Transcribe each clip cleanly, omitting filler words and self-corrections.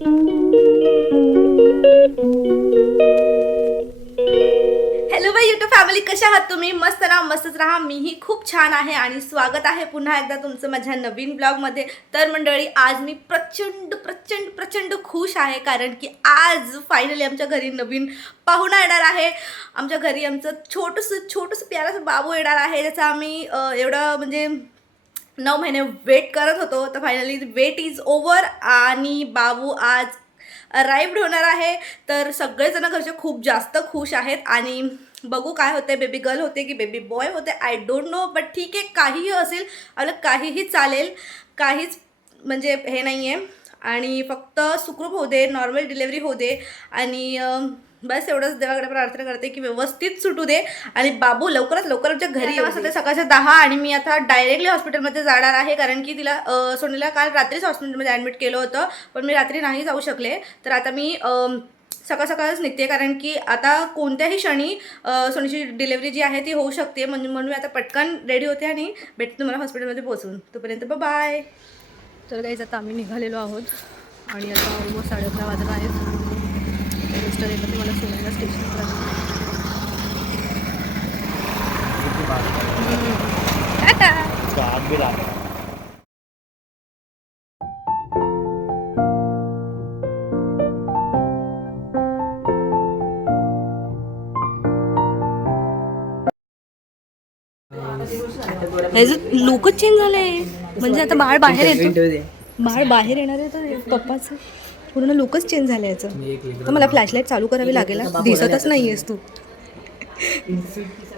Hello bye YouTube family, कशा आहात तुम्ही? मस्त ना, मस्तच राहा. मीही खूप छान आहे आणि स्वागत आहे पुन्हा एकदा तुमचं माझ्या नवीन ब्लॉगमध्ये. तर मंडळी, आज मी प्रचंड प्रचंड प्रचंड खुश आहे, कारण की आज फायनली आमच्या घरी नवीन पाहुणा येणार आहे. आमच्या घरी आमचं छोटंसं प्याराचं बाबू येणार आहे, ज्याचा आम्ही एवढं म्हणजे 9 महिने वेट करत होतो. तर फायनली वेट इज ओव्हर आणि बाबू आज अराइव्ड होणार आहे. तर सगळेजण घरचे खूप जास्त खुश आहेत आणि बघू काय होते, बेबी गर्ल होते की बेबी बॉय होते, आय डोंट नो. बट ठीक आहे, काहीही असेल, आपलं काहीही चालेल, काहीच म्हणजे हे नाही आहे. आणि फक्त सुखरूप होऊ दे, नॉर्मल डिलेवरी होऊ दे आणि बस एवढंच देवाकडे प्रार्थना करते की व्यवस्थित सुटू दे आणि बाबू लवकरात लवकर आमच्या घरी येऊ दे. सकाळच्या 10 आणि मी आता डायरेक्टली हॉस्पिटलमध्ये जाणार आहे, कारण की तिला सोनीला काल रात्रीच हॉस्पिटलमध्ये ॲडमिट केलं होतं, पण मी रात्री नाही जाऊ शकले. तर आता मी सकाळच निघते, कारण की आता कोणत्याही क्षणी सोनीची डिलेवरी जी आहे ती होऊ शकते. म्हणून मी आता पटकन रेडी होते आणि भेटते तुम्हाला हॉस्पिटलमध्ये पोहोचून. तोपर्यंत बाय. तर काहीच आता आम्ही निघालेलो आहोत आणि आता ऑलमोस्ट 11:30 वाजत आहेत. मिस्टर येतं ते मला सोनीला स्टेशनवर लुकच चेंज झालंय. म्हणजे आता बाळ बाहेर येतो, बाळ बाहेर येणार आहे तर पप्पाचं पूर्ण लुकच चेंज झालं याचं. तर मला फ्लॅशलाईट चालू करावी लागेल, दिसतच नाही आहेस तू.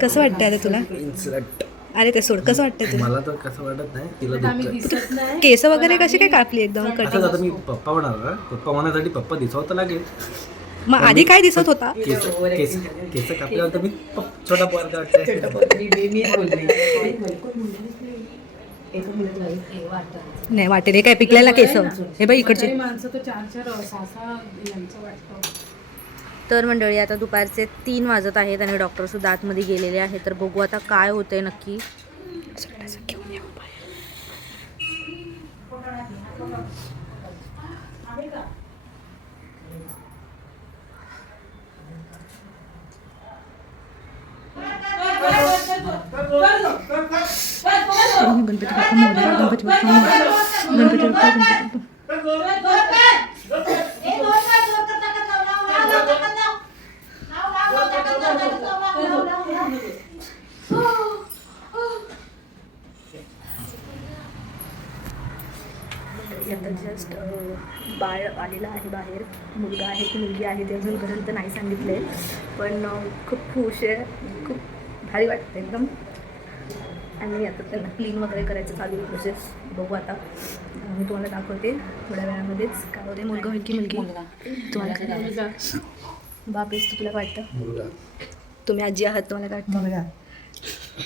कसं वाटतंय आता तुला? अरे ते सोड, कसं वाटतंय तुला? मला तर कसं वाटत नाही, तिला केस वगैरे कशी काय कापली एकदम कटिंग? आता मी पप्पा होणार ना, पप्पा होण्यासाठी पप्पा दिसावं तर लागेल. मग आधी काय दिसत होता? केस कापल्यावर तर मी छोटा पोरगा वाटतंय. नाही वाटेल काय पिकलेला केस. हे बाई इकडचे. तर मंडळी, आता दुपारचे 3 वाजत आहेत आणि डॉक्टरसुद्धा आतमध्ये गेलेले आहेत. तर बघू आता काय होतंय नक्की. गणपती बाप्पा मोरया, गणपती बाप्पा मोरया, गणपती बाप्पा, गणपती बाप्पा. आता जस्ट बाळ आलेलं आहे बाहेर. मुलगा आहे की मुलगी आहे ते अजून पर्यंत नाही सांगितले, पण खूप खुश आहे, खूप भारी वाटतं एकदम. आणि आता त्यांना क्लीन वगैरे करायचं चालू आहे प्रोसेस. बघू आता, मी तुम्हाला दाखवते थोड्या वेळामध्येच काय होते. मुलगा होईल की मुलगी? तुम्हाला बापेस तुला काय वाटतं? तुम्ही आजी आहात, तुम्हाला काय वाटतं?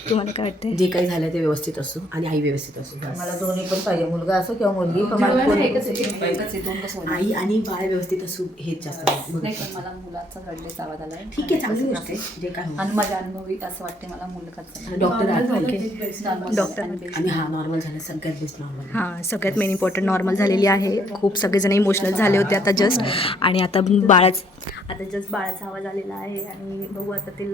तुम्हाला काय वाटतं? जे काही झालं ते व्यवस्थित असो आणि आई व्यवस्थित असो. मला दोन्ही पण पाहिजे, मुलगा असो किंवा मुलगी. आई आणि बाळ व्यवस्थित असो हेच जास्त. मला मुलाचा रडलेचा आवाज आला. ठीक आहे, चांगली गोष्ट आहे. जे काय आणि माझ्या अनुभवी असं वाटते मला मुलगाचा. डॉक्टर आणि हा नॉर्मल झालं, सगळ्यात बेस्ट नॉर्मल. हां, सगळ्यात मेन इम्पॉर्टंट नॉर्मल झालेली आहे. खूप सगळेजण इमोशनल झाले होते आता जस्ट. आणि आता बाळाचा आवाज आलेला आहे आणि बघू आता ते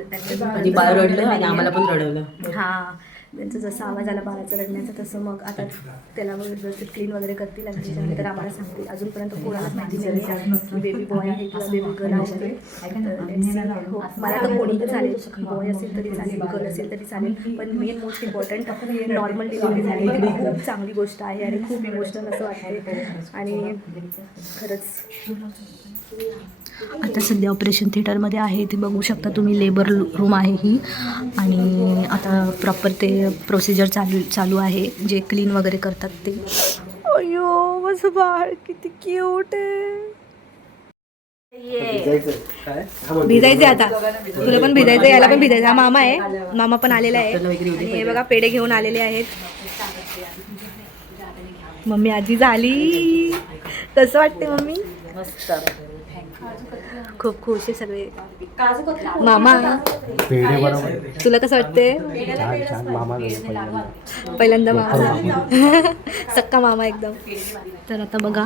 आणि बाळ रडलं आणि आम्हाला पण रडवलं. हां, त्यांचा जसा आवाज आला बाळाचा रडण्याचा, तसं मग आता त्याला व्यवस्थित क्लीन वगैरे करतील आणि त्याच्यानंतर आम्हाला सांगतील. अजूनपर्यंत कोणालाच माहिती नाही की बेबी बॉय आहे किंवा बेबी गर्ल आहे. मला तर कोणीही चालेल, बॉय असेल तरी चालेल, गर्ल असेल तरी चालेल, पण main most important normal delivery झाली ती खूप चांगली गोष्ट आहे आणि खूप इमोशनल असं वाटते. आणि खरंच आता सध्या ऑपरेशन थिएटरमध्ये आहे, ते बघू शकता तुम्ही. लेबर रूम आहे ही आणि आता प्रॉपर ते प्रोसिजर चालू आहे, जे क्लीन वगैरे करतात ते. अय्यो, माझं बाळ किती क्यूट आहे. भिजायचे आता, तुला पण भिजायचं, याला पण भिजायचं. हा मामा आहे, मामा पण आलेला आहे आणि हे बघा पेढे घेऊन आलेले आहेत. मम्मी आजी झाली, कसं वाटते मम्मी? मस्त. खूप खुश आहे सगळे. मामा पेढे बरोबर तुला कसं वाटते? छान छान मामा पहिल्यांदा मामा सक्का मामा एकदम. तर आता बघा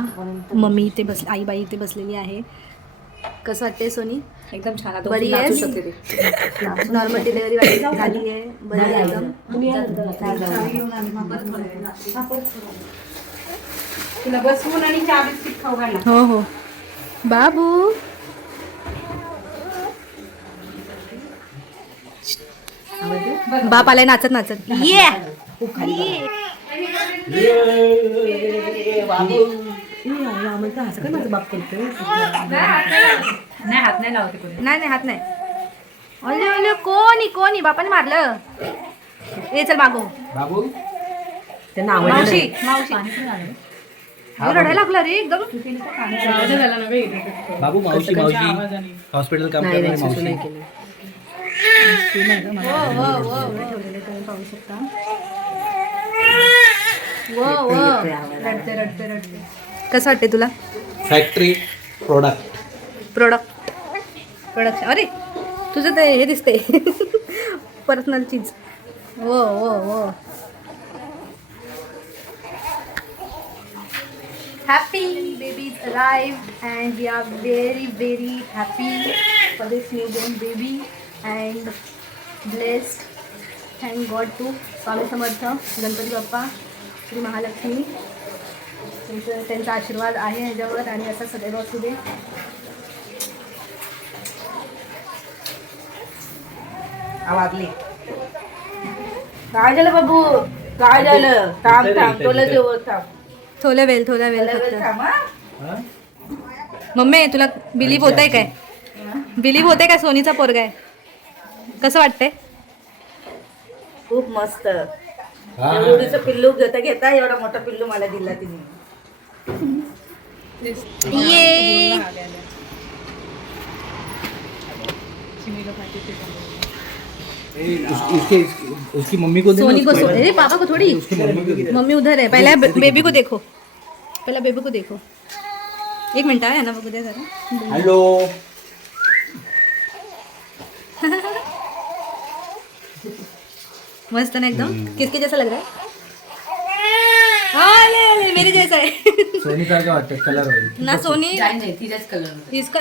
मम्मी इथे आईबाई इथे बसलेली आहे. कसं वाटते सोनी? एकदम छान आता बरी नाचू आहे? शकते ती. नॉर्मल डिलिव्हरी झाली आहे? बरी आहे एकदम? तुला बसवून आणि चहा बिस्किट खाऊ घाला. हो हो बाबू. बाप आलाय नाचत नाचत. ये असं काय माझं बाप करतो. नाही हात नाही लावते कोणी. नाही हात नाही. ओले ओले कोणी बापाने मारलं. ये चल मागो. बाबू त्यांना आवडलं मावशी नाही. मावशी पाणी पण आलं. रडायला लागला रे एकदम. बाबू मावशी हॉस्पिटल काम नाही, करणारी नाही, सुसू नाही मावशी. केलं. ठेवलेले तुम्ही पाहू शकता. रडते. कसं वाटते तुला? Factory product. प्रोडक्ट अरे तुझं ते हे दिसते पर्सनल चीज. हो happy babies arrived and we are very happy for this newborn baby and blessed. Thank God to Swami Samarth, Ganpati Bappa, Shri Mahalakshmi त्यांचा आशीर्वाद आहे ह्याच्यावर आणि असा सदैव असू दे. आवाजली. काय झालं बाबू? काय झालं? थांब तुला जेवण थांब. थोड्या वेळ फक्त. मम्मी तुला बिलीव्ह होतंय काय? बिलीव्ह होतंय काय सोनीचा पोरगा आहे? कसं वाटतंय? खूप मस्त. एवढीचं पिल्लू घेता एवढा मोठा पिल्लू मला दिला तिने. ये उसकी मम्मी को सोनी को अरे पापा को थोड़ी. उसकी मम्मी को दे. मम्मी उधर है. पहले बेबी को देखो. एक मिनट आहे ना बघू दे जरा. हेलो. मस्त ना एकदम. किसके जैसा लग रहा है? हाँ, ले मेरे जैसा है. सोनी सारखं वाटतं कलर वगैरे. ना सोनी नाही तिच्याच कलर.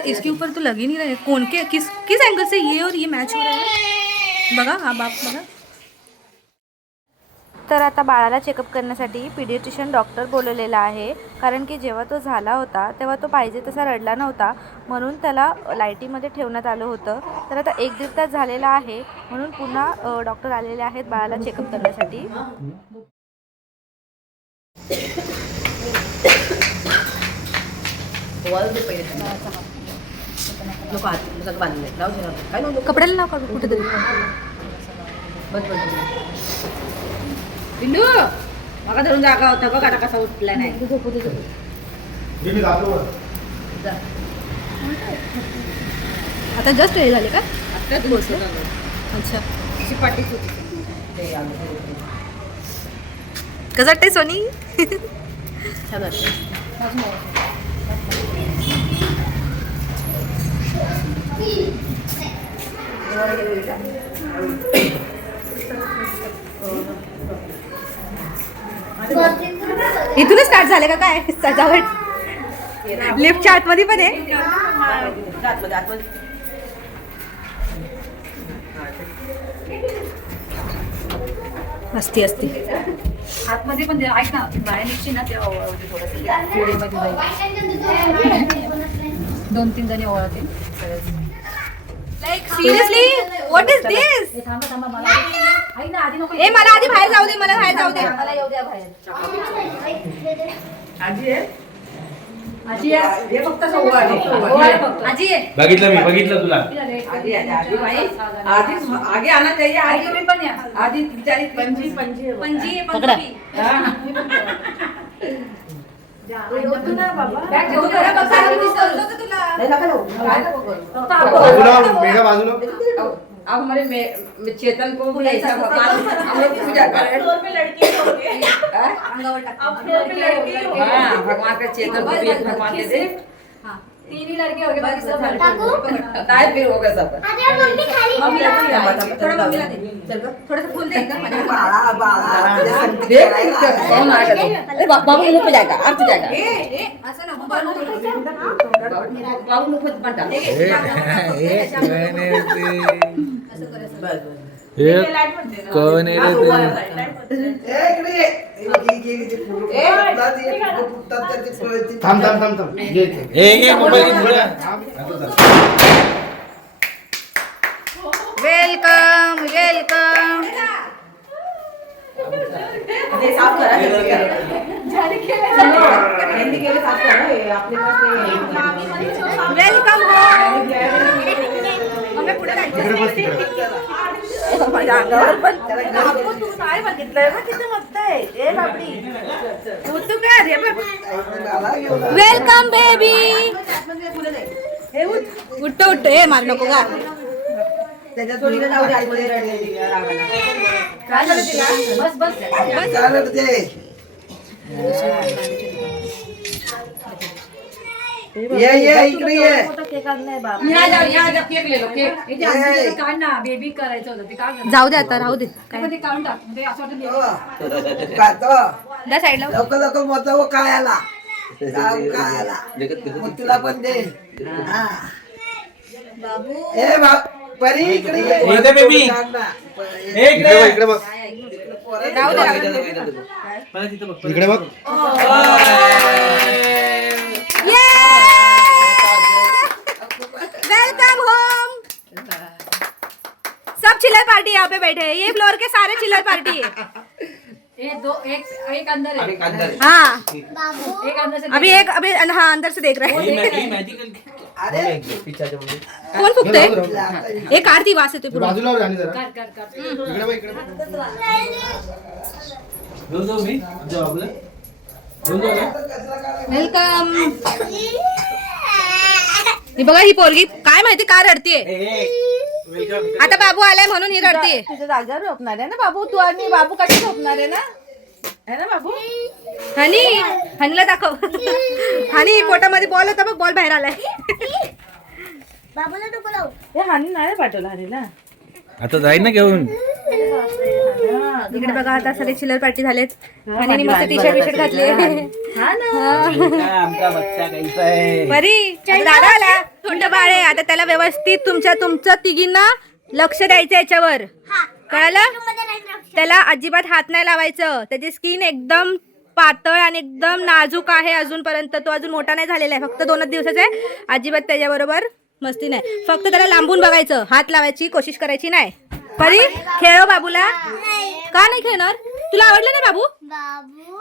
इसके ऊपर तो लग ही नहीं रहा है. कौन के किस एंगल से ये और ये मॅच हो रहा है? बघा हा बाप बघा. तर आता बाळाला चेकअप करण्यासाठी पीडियाट्रिशियन डॉक्टर बोलवलेला आहे. कारण की जेव्हा तो झाला होता तेव्हा तो पाहिजे तसा रडला नव्हता, म्हणून त्याला लाईटीमध्ये ठेवण्यात आलं होतं. तर आता 1-1.5 तास झालेला आहे, म्हणून पुन्हा डॉक्टर आलेले आहेत बाळाला चेकअप करण्यासाठी. नको हात सगळं बांधलंय. लावू दे, लावू दे. काय नको. कपड्याला नाव काढू कुठेतरी. बस. पिल्लू मागा धरून जागा होता बघ आता कसा उठला नाही. जा. आता जस्ट हे झाले का? आता तू बसलो ना गं. अच्छा. अशी पाठीच होती. ते आलं. कसं वाटतंय सोनी? छान वाटतं. इथूनच स्टार्ट झाले का काय सजावट? लिफ्टच्या आतमध्ये पण आहे. आतमध्ये. असती आतमध्ये पण ऐक ना बाहेर निघशी ना तेव्हा ओळखते थोडंसं पुढेमध्ये जाईल. 2-3 जणी ओळखते सगळं. सिरियसली व्हॉट इज दिस? थांबा मला ऐक ना आधी नको. ए मला आधी बाहेर जाऊ दे. मला येऊ द्या बाहेर. आजी आहे. हे फक्त सव्वा आहे. आजी आहे. बघितलं तुला. आधी बाई आगे आना चाहिए. आगे तुम्ही पण या. आधी बिचारी पंजी पंजी आहे, पकडा. पंजी. होतो ना बाबा. बॅग घेऊन ये. बघा, आम्ही दिसवलं होतं तुला. नाही नका लावू. काय नको करू. फक्त अब हमारे में चेतन को भी ऐसा भगवान हम लोग पूजा करें. हाँ, भगवान का चेतन को भी एक भगवान दे दे. तीन ही लड़के हो गए बाकी सब लड़के काकू? हो गए. काय फिर हो गया सब अरे मम्मी खाली मम्मीला पण द्या, उतरा. बाबा. थोडं मम्मीला दे. चल गं, थोडंसं फुल दे गं माझ्या. बाळा बाळा देख कौन आएगा तो अरे बाबू मुंह पे जाएगा अब तो जाएगा असं नको बनवू. बाबू मुंह पे मत डाल कोण आहे थांब थांब थांब थांब वेलकम वेलकम. ते साफ करा मेहंदी केले साफ करा हे आपले वेलकम हो. मम्मी पुढे माझ्या अंगावर पण बाबू, तू नाही बघितलंय ना किती मस्त आहे ए बापडी तू काय रे वेलकम बेबी. उठतो उठतो हे मार नको का. त्याच्या थोडीला जाऊ दे आईमध्ये रडलेली रागाला काय झालं तिला? बस बस केक आणलाय बाप यहाँ जा केक ले लो केक हे जे आमच्या काढ ना बेबी करायचं होतं ते काढ. जाऊ दे आता राहू दे. पण ते काढून टाक म्हणजे असं वाटतं त्या साईडला लवकर लवकर मोठा वो काय आला काय आला मग तुला पण दे हा. ए बाप परी इकडे ये. इकडे बेबी. सांग ना. इकडे बघ राहू दे राहू दे. इकडे बघ वेलकम होम. सब चिल्लर पार्टी यहाँ पे बैठे हैं. ये फ्लोर के सारे चिल्लर पार्टी है. ये दो एक अंदर है हाँ एक अंदर से अभी हाँ अंदर से देख रहे हैं. अरे कौन फुकते एक आरती वास येते पूर्ण. बाजूला वर आणि जरा काट काट काट इकडे बघ इकडे बघ. वेलकम. ही बघा ही पोरगी काय माहिती का रडतीये. आता बाबू आलाय म्हणून ही रडतीये. तुझ्या जागेवर झोपणार आहे ना बाबू तू आणि बाबू कशी झोपणार आहे ना बाबू हनी हनीला दाखव. हनी पोटामध्ये बॉल होता बघ बॉल बाहेर आलाय. बाबूला टोकलाव. हे हानी नाही पाठवला हनीला आता जाईल ना घेऊन. इकडे बघा आता सगळे चिल्लर पार्टी झालेत. हनीने मस्त टी शर्ट विशर्ट घातले. हा ना आमचा बच्चा कैसा है बरी दादा आला. छोट बाळ आहे आता त्याला व्यवस्थित तुमचं तिघींना लक्ष द्यायचं याच्यावर. कळालं. त्याला अजिबात हात नाही लावायचं. त्याची स्किन एकदम पातळ आणि एकदम नाजूक आहे अजूनपर्यंत. तो अजून मोठा नाही झालेला आहे. फक्त 2च दिवसाचा आहे. अजिबात त्याच्याबरोबर मस्ती नाही. फक्त त्याला लांबून बघायचं. हात लावायची कोशिश करायची नाही. परी खेळ बाबूला. का नाही खेळणार. तुला आवडलं नाही बाबू. बाबू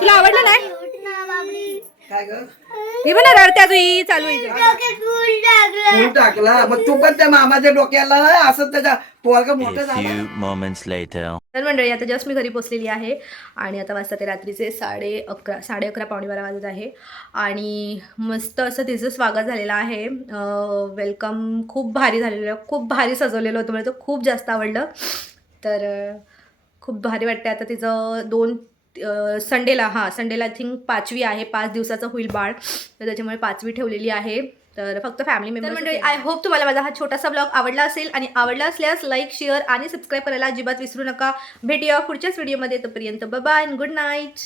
तुला आवडलं नाही. उठ ना बाबडी. काय ग ही पण रडत्या तू ही चालू आहे. डोक्यात फूल टाकलं. फुल टाकला मग तू पण त्या मामाच्या डोक्याला असं त्याच्या पोरगा मोठं A झालं. few moments later. तर मंडळी आता जस्ट मी घरी पोचलेली आहे आणि आता वाजता ते रात्रीचे 11:30 पावणे 12 वाजत आहे आणि मस्त असं तिचं स्वागत झालेलं आहे. वेलकम खूप भारी झालेलं आहे. खूप भारी सजवलेलं होतं. मला तर खूप जास्त आवडलं. तर खूप भारी वाटते. आता तिचं संडेला आय थिंक 5वी आहे. 5 दिवसाचं होईल बाळ. तर त्याच्यामुळे 5वी ठेवलेली आहे. तर फक्त फॅमिली मेंबर मंडळी आय होप तुम्हाला माझा हा छोटासा ब्लॉग आवडला असेल आणि आवडला असल्यास लाईक शेअर आणि सबस्क्राईब करायला अजिबात विसरू नका. भेटूया पुढच्याच व्हिडिओमध्ये. तोपर्यंत bye bye and good night.